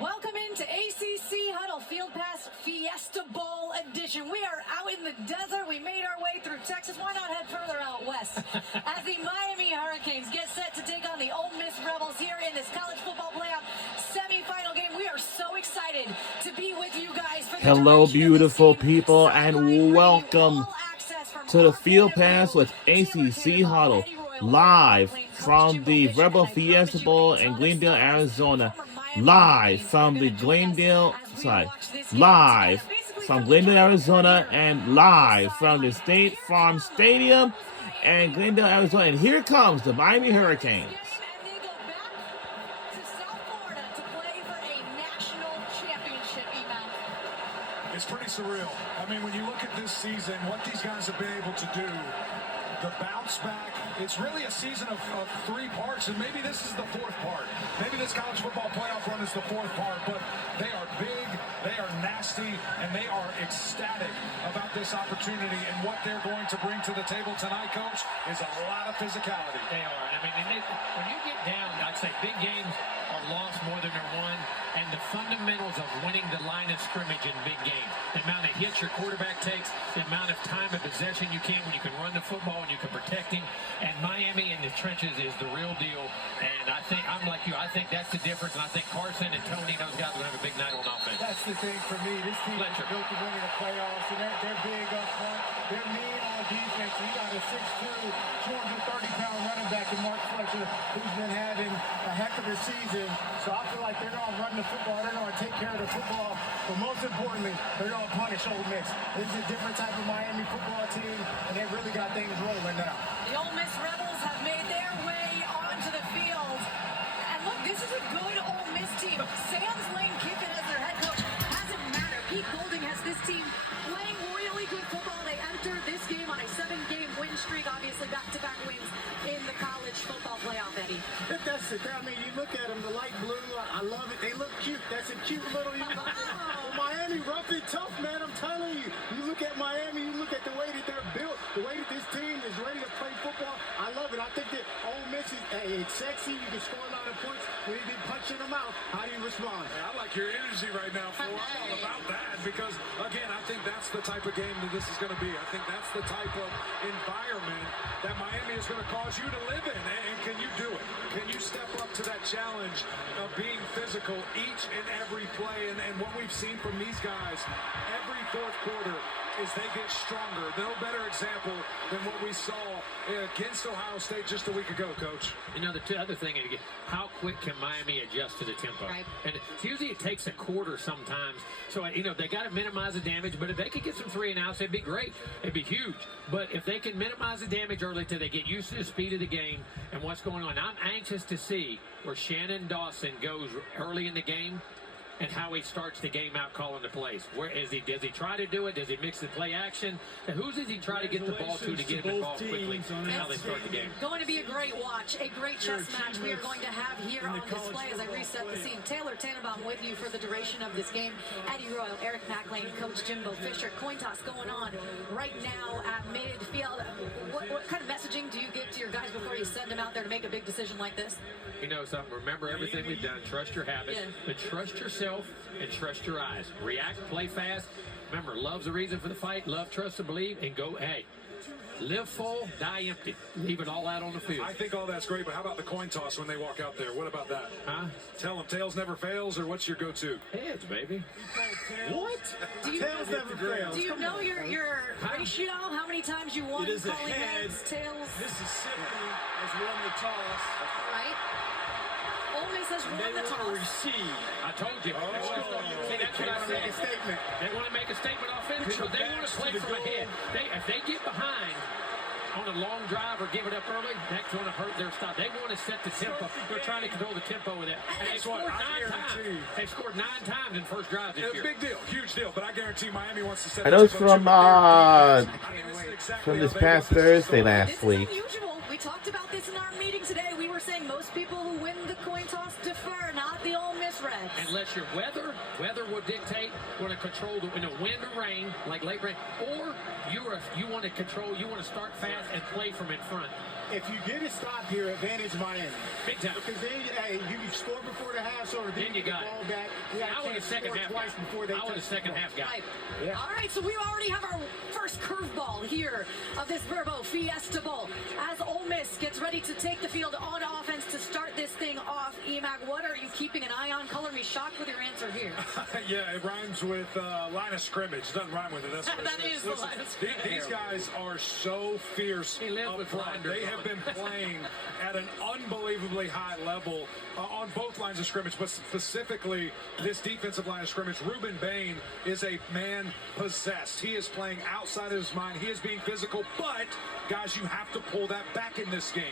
Welcome into ACC Huddle Field Pass Fiesta Bowl edition. We are out in the desert. We made our way through Texas. Why not head further out west? As the Miami Hurricanes get set to take on the Ole Miss Rebels here in this college football playoff semifinal game. We are so excited to be with you guys. For the Hello, beautiful people, and welcome to the Field Pass with ACC Huddle, live from the vrbo Fiesta Bowl in Glendale, Arizona. Live from Glendale, Arizona, and live from the State Farm Stadium in Glendale, Arizona. And here comes the Miami Hurricanes. It's pretty surreal. I mean, when you look at this season, what these guys have been able to do, the bounce back, it's really a season of three parts, and maybe this is the fourth part. Maybe this college football playoff run is the fourth part, but they are big, they are nasty, and they are ecstatic about this opportunity, and what they're going to bring to the table tonight, Coach, is a lot of physicality. They are. I mean, when you get down, I'd say big games are lost more than they're won, and the fundamentals of winning the line of scrimmage in big games, the amount of hits your quarterback takes, the amount of time of possession you can when you can run the football and you can protect him, and Miami in the trenches is the real deal, and I think, I'm like you, I think that's the difference, and I think Carson and Tony, those guys will have a big night on offense. That's the thing for me. This team is built to win in the playoffs, and they're big up front. They're mean on defense. You got a 6'2", 230-pound running back in Mark Fletcher, who's been having a heck of a season. So I feel like they're going to run the football. They're going to take care of the football. But most importantly, they're going to punish Ole Miss. This is a different type of Miami football team, and they really got things rolling now. The Ole Miss Rebels have made their way onto the field. And look, this is a good Ole Miss team. Sam's Lane Kiffin as their head coach. Hasn't mattered. Pete Golding has this team playing really good football. They enter this game on a 7-game win streak. Obviously, back-to-back wins in the college football playoff, Eddie. That's it. I mean, you look at them, the light blue, I love it. They look cute. That's a cute little... Miami, rough and tough, man. I'm telling you. You look at Miami, you look at the way that they're built, the way that this team is ready to play football. I love it. I think that Ole Miss is it's sexy. You can score a lot of points. When you get punching them out, how do you respond? I like your energy right now, Ford. I'm all about that because, again, I think that's the type of game that this is going to be. I think that's the type of environment that Miami is going to cause you to live in. And can you do it? Can you step up to that challenge of being physical each and every play? And what we've seen from these guys every fourth quarter is they get stronger. No better example than what we saw against Ohio State just a week ago, Coach. You know, the other thing, how quick can Miami adjust to the tempo? Right. And usually it takes a quarter sometimes. So, you know, they got to minimize the damage, but if they could get some 3 and outs, it'd be great. It'd be huge. But if they can minimize the damage early till they get used to the speed of the game and what's going on, I'm anxious to see where Shannon Dawson goes early in the game and how he starts the game out calling the plays. Where is he? Does he try to do it? Does he mix the play action? And who does he try to get the ball to get him involved quickly? And how they start the game. Going to be a great watch, a great chess match we are going to have here on display as I reset the scene. Taylor Tannenbaum with you for the duration of this game. Eddie Royal, Eric McLean, Coach Jimbo Fisher. Coin toss going on right now at midfield. What kind of messaging do you give to your guys before you send them out there to make a big decision like this? You know something, remember everything we've done. Trust your habits, but trust yourself and trust your eyes. React, play fast. Remember, love's the reason for the fight. Love, trust, and believe. And go, hey, live full, die empty. Leave it all out on the field. I think all that's great, but how about the coin toss when they walk out there? What about that? Huh? Tell them tails never fails, or what's your go-to? Heads, baby. What? Tails never fails. Do you know your ratio? How many times you won It is a calling head. heads, tails? Mississippi has won the toss. Right? Ole Miss has won the toss. Receive. I told you. See, that's what I said. Make a statement. They want to make a statement offensively, so they want to play from ahead. If they get behind on a long drive or give it up early, that's going to hurt their stop. They want to set the tempo. They're trying to control the tempo with it. And they scored 9 times. They scored 9 times in first drive this year. Big deal, huge deal. But I guarantee Miami wants to set. I know it's from this past Thursday last week. This is unusual. We talked about this in our meeting today. We were saying most people who win the coin toss defer, not the Ole Miss Reds. Unless your weather will dictate, want to control the wind or rain, like late rain, or you want to control, you want to start fast and play from in front. if you get a stop here, advantage Miami. Big time. Because you can score before the half, so then Then you got the ball it. back. You got I to would have second half twice guy. before they I would have touch the second ball. half guy. Right. Yeah. All right, so we already have our first curveball here of this Vrbo Fiesta Bowl. As Ole Miss gets ready to take the field on offense to start this thing off, EMAC, what are you keeping an eye on? Color me shocked with your answer here. Yeah, it rhymes with line of scrimmage. Doesn't rhyme with it. That's what That it is the line of scrimmage. These guys are so fierce He lives up with front. blinders They on. have been playing at an unbelievably high level on both lines of scrimmage, but specifically this defensive line of scrimmage. Ruben Bain is a man possessed. He is playing outside of his mind. He is being physical, but guys, you have to pull that back in this game.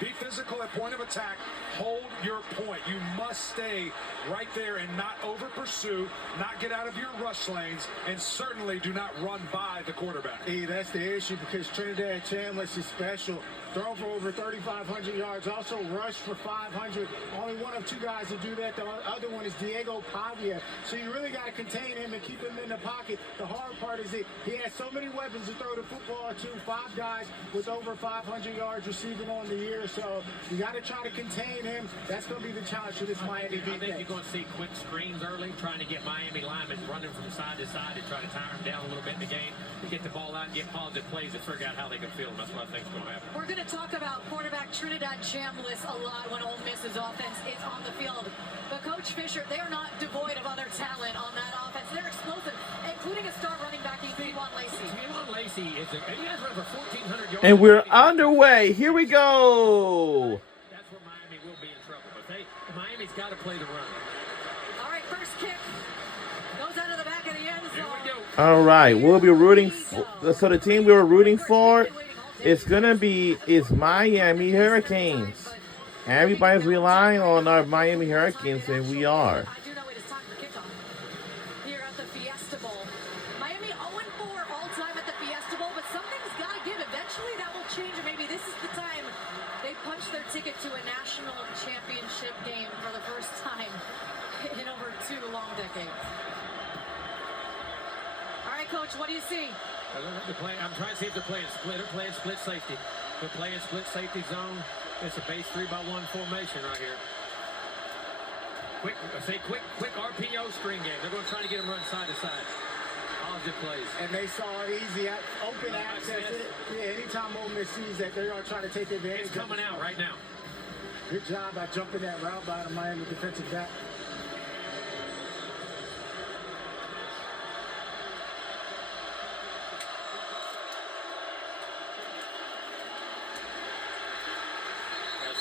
Be physical at point of attack. Hold your point. You must stay right there and not over pursue, not get out of your rush lanes, and certainly do not run by the quarterback. Hey, that's the issue because Trinidad Chambliss is special. Thrown for over 3,500 yards, also rushed for 500. Only one of two guys to do that. The other one is Diego Pavia. So you really got to contain him and keep him in the pocket. The hard part is that he has so many weapons to throw the football to. 5 guys with over 500 yards receiving on the year. So you got to try to contain him. That's going to be the challenge for this Miami I think defense. you're going to see quick screens early, trying to get Miami linemen running from side to side and try to tire them down a little bit in the game, to get the ball out and get positive plays to figure out how they can field them. That's what I think is going to happen. We're going to talk about quarterback Trinidad Chambliss a lot when Ole Miss's offense is on the field. But Coach Fisher, they are not devoid of other talent on that offense. They're explosive, including a star running back in Juan Lacey. Juan Lacey is he has over 1,400 yards. And we're underway. Here we go. That's where Miami will be in trouble. But Miami's got to play the run. All right, first kick goes out of the back of the end Here zone. we go. All right, we'll be rooting for. So the team we were rooting for is Miami Hurricanes. Everybody's relying on our Miami Hurricanes, and we are. I do know it is time for kickoff here at the Fiesta Bowl. Miami 0-4 all time at the Fiesta Bowl, but something's got to give. Eventually that will change, and maybe this is the time they punch their ticket to a national championship game for the first time in over 2 long decades. All right, Coach, what do you see? I'm trying to see if they're playing split or playing split safety. They're playing split safety zone. It's a base 3-by-1 formation right here. Quick RPO screen game. They're going to try to get them run side to side. Positive plays. And they saw it easy, open access. Yeah, anytime Ole Miss sees that, they're going to try to take advantage. It's coming out right now. Good job by jumping that route by the Miami defensive back.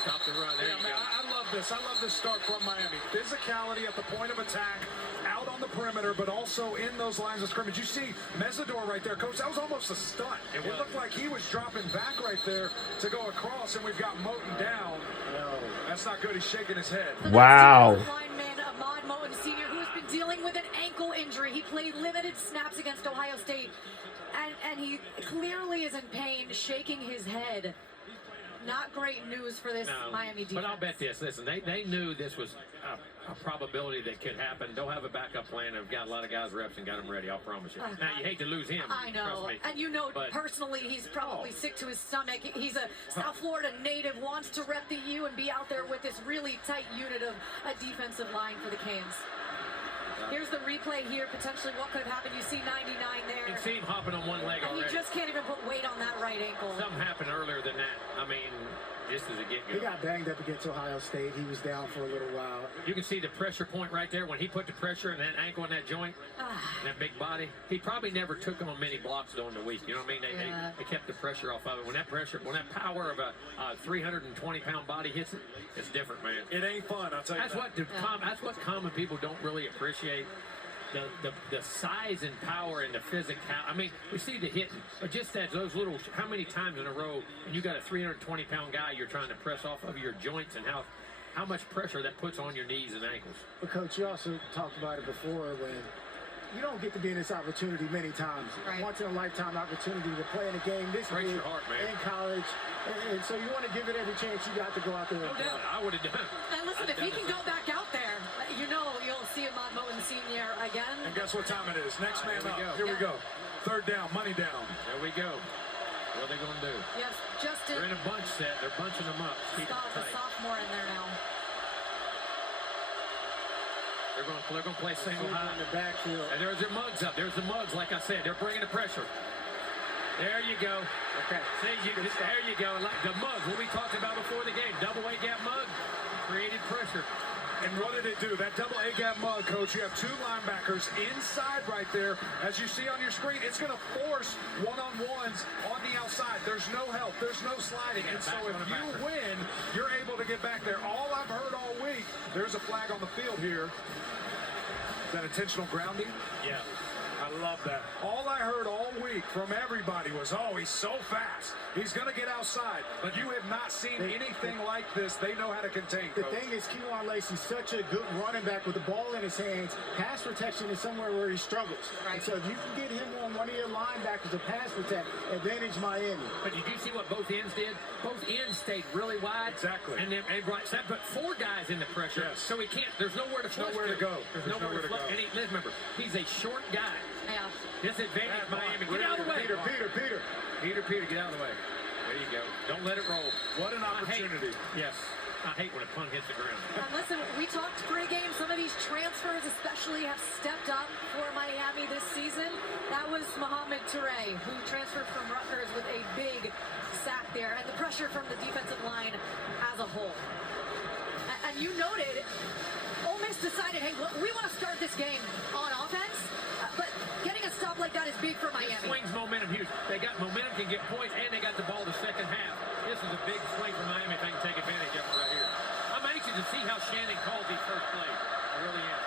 Stop the run. There Yeah, you man, go. I love this. I love this start from Miami. Physicality at the point of attack, out on the perimeter, but also in those lines of scrimmage. You see Mesidor right there, Coach. That was almost a stunt. It looked like he was dropping back right there to go across, and we've got Moten down. No, that's not good. He's shaking his head. Wow. Lineman Ahmad Moten Sr., who has been dealing with an ankle injury. He played limited snaps against Ohio State, and he clearly is in pain, shaking his head. Not great news for this Miami defense. But I'll bet this. Listen, they knew this was a probability that could happen. They'll have a backup plan. They've got a lot of guys reps and got them ready. I'll promise you. Now, you hate to lose him. I know. Trust me. And you know, But- personally, he's probably sick to his stomach. He's a South Florida native, wants to rep the U and be out there with this really tight unit of a defensive line for the Canes. Here's the replay here. Potentially what could have happened. You see 99 there. You can see him hopping on one leg And already. he just can't even put weight on that right ankle. Something happened earlier than that. I mean, this is a He get-go. got banged up against Ohio State. He was down for a little while. You can see the pressure point right there. When he put the pressure in that ankle and that joint, that big body, he probably never took on many blocks during the week. You know what I mean? They kept the pressure off of it. When that power of a 320-pound body hits it, it's different, man. It ain't fun, I'll tell you That's what common people don't really appreciate. The size and power and the physical. I mean, we see the hitting, but just that those little. How many times in a row, and you got a 320-pound guy you're trying to press off of your joints, and how much pressure that puts on your knees and ankles. But Coach, you also talked about it before when you don't get to be in this opportunity many times. Right. Once in a lifetime opportunity to play in a game this Breaks big your heart, man. in college. And so you want to give it every chance you got to go out there. No and play. doubt, I would have done. And listen, if he can go back out there, you know you'll see Ahmad Moten Sr. again. And guess what time it is? Next man here we up. go. Here we go. Third down, money down. There we go. What are they going to do? Yes, Justin. They're in a bunch set. They're bunching them up. Keep it Scott, the tight. sophomore in there now. They're going to play single high. In the backfield. And there's their mugs up. There's the mugs, like I said. They're bringing the pressure. There you go. Okay. See, there you go. Like the mugs, what we talked about before the game. Double A gap mug created pressure. And what did it do? That double A-gap mug, Coach, you have two linebackers inside right there. As you see on your screen, it's going to force one-on-ones on the outside. There's no help. There's no sliding. And so if you win, you're able to get back there. All I've heard all week, there's a flag on the field here. Is that intentional grounding? Yeah. I love that. All I heard all week from everybody was, oh, he's so fast. He's going to get outside. But you have not seen anything like this. They know how to contain, The Coach. thing is, Keelan Lacy's such a good running back with the ball in his hands. Pass protection is somewhere where he struggles. Right. And so if you can get him on one of your linebackers to pass protect, advantage Miami. But did you see what both ends did? Both ends stayed really wide. Exactly. And then put four guys in the pressure. Yes. So he can't. There's nowhere to flush. nowhere to go. There's nowhere to flush. And let's remember, he's a short guy. Yeah. Disadvantage Miami. Get out of the way. Peter, get out of the way. There you go. Don't let it roll. What an opportunity. Yes. I hate when a punt hits the ground. And listen, we talked pregame. Some of these transfers especially have stepped up for Miami this season. That was Mohamed Touré, who transferred from Rutgers with a big sack there. And the pressure from the defensive line as a whole. And you noted, Ole Miss decided, hey, we want to start this game on offense. But getting a stop like that is big for Miami. Swings momentum huge. They got momentum, can get points, and they got the ball the second half. This is a big swing for Miami if they can take advantage of it right here. I'm anxious to see how Shannon calls these first plays. I really am.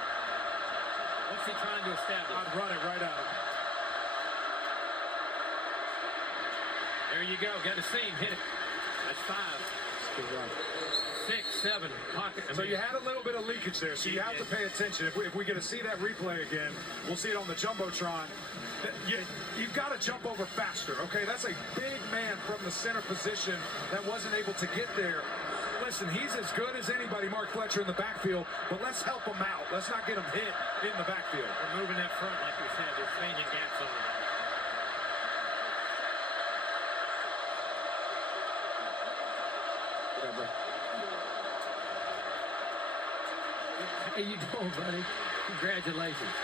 What's he trying to establish? I'd run it right out. There you go. Got to see him hit it. That's 5. Good run. 6, 7. Pocket. So you had a little bit of leakage there, so you have to pay attention. If we get to see that replay again, we'll see it on the Jumbotron. You've got to jump over faster, okay? That's a big man from the center position that wasn't able to get there. Listen, he's as good as anybody, Mark Fletcher, in the backfield, but let's help him out. Let's not get him hit in the backfield. They're moving that front like we said. They're changing gaps on them. How you doing, buddy? Congratulations.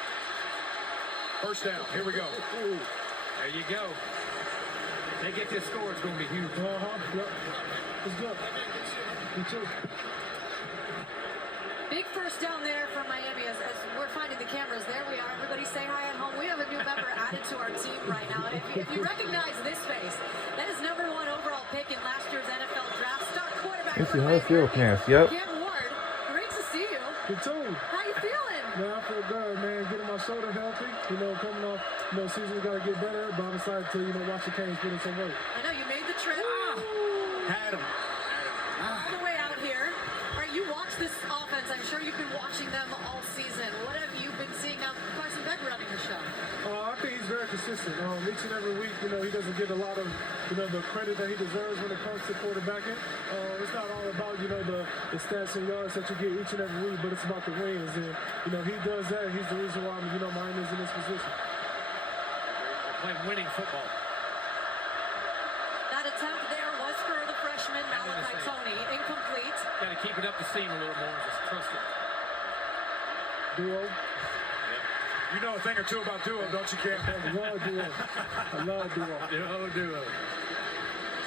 First down. Here we go. There you go. If they get this score, it's going to be huge. Yep. It's good. Me too. Big first down there for Miami as we're finding the cameras. There we are. Everybody say hi at home. We have a new member added to our team right now. And if you recognize this face, that is #1 overall pick in last year's NFL draft. Star quarterback It's for the whole Miami field Hurricanes, pass, yep. Cam Ward. Great to see you. You too. How you feeling? Man, I feel good, man. Getting my shoulder healthy. Coming off, season's got to get better. But I decided to, watch the Canes put in some work. I know you made the trip. Had him. All the way out here. All right, you watch this offense. I'm sure you've been watching them all season. What have you been seeing now? Carson Beck running the show. I think he's very consistent. Each and every week, he doesn't get a lot of, the credit that he deserves when it comes to quarterbacking. It's not all about, the stats and yards that you get each and every week, but it's about the wins. And, he does that. He's the reason why, Miami's in this position. They're playing winning football. That attempt there was for the freshman Malachi Tony. Incomplete. Got to keep it up the seam a little more. Just trust it. Duo. You know a thing or two about duo, don't you, Cam? I love duo. I love duo. Duo.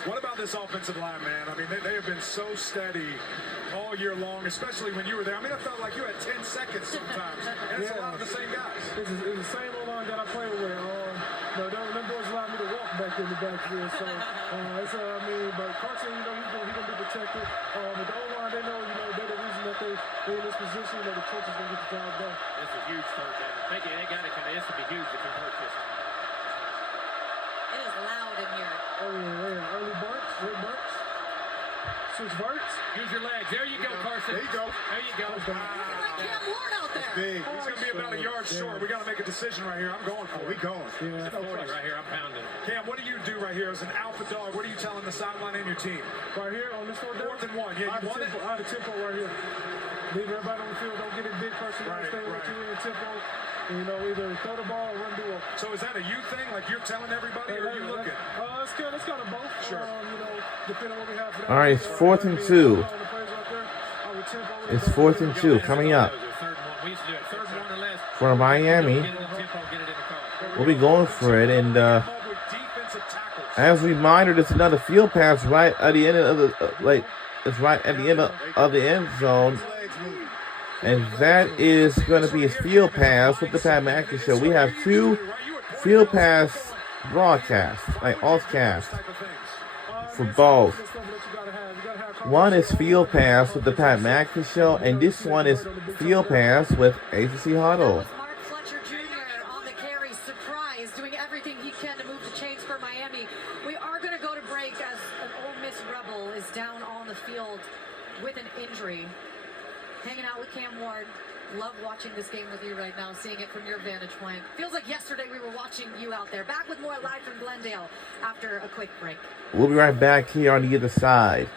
What about this offensive line, man? I mean, they have been so steady all year long, especially when you were there. I mean, I felt like you had 10 seconds sometimes. And it's a lot of the same guys. It's the same old line that I played with. Them boys allowed me to walk back in the backfield. So, but Carson, he's going to be protected. With the O-line, they know, they're the reason that they're in this position, that the coach is going to get the job done. It's a huge third down. They got to this to be huge to convert this. It is loud in here. Oh, yeah. Early Burks, Red Burks. Switch Burks. Use your legs. There you go, Carson. There you go. There you go. Like Cam Ward out there. Big. He's going to be about a yard short. We got to make a decision right here. I'm going for it. We going. Yeah. 40 right here. I'm pounding. Cam, what do you do right here as an alpha dog? What are you telling the sideline and your team? Right here on this 4th down. 4th and 1. Yeah, you want it? I had a tempo right here. Leave everybody on the field. Don't get in big personnel. Right, Stay with right. you in tempo. You know, either throw the ball or run the ball. So is that a you thing? Like you're telling everybody, or are you looking? It's kind of both. Sure. You know, depending on what we have for that. All right, it's 4th and 2. It's 4th and 2 coming up for Miami. We'll be going for it, and as a reminder, there's another field pass right at the end of the it's right at the end of the end zone, and that is going to be a field pass with the Pat McAfee Show. We have 2 field pass broadcasts, offcasts for both. One is field pass with the Pat McAfee Show, and this one is field pass with ACC Huddle. Mark Fletcher Jr. on the carry, surprise, doing everything he can to move the chains for Miami. We are going to go to break as an Ole Miss Rebel is down on the field with an injury. Hanging out with Cam Ward. Love watching this game with you right now, seeing it from your vantage point. Feels like yesterday we were watching you out there. Back with more live from Glendale after a quick break. We'll be right back here on the other side.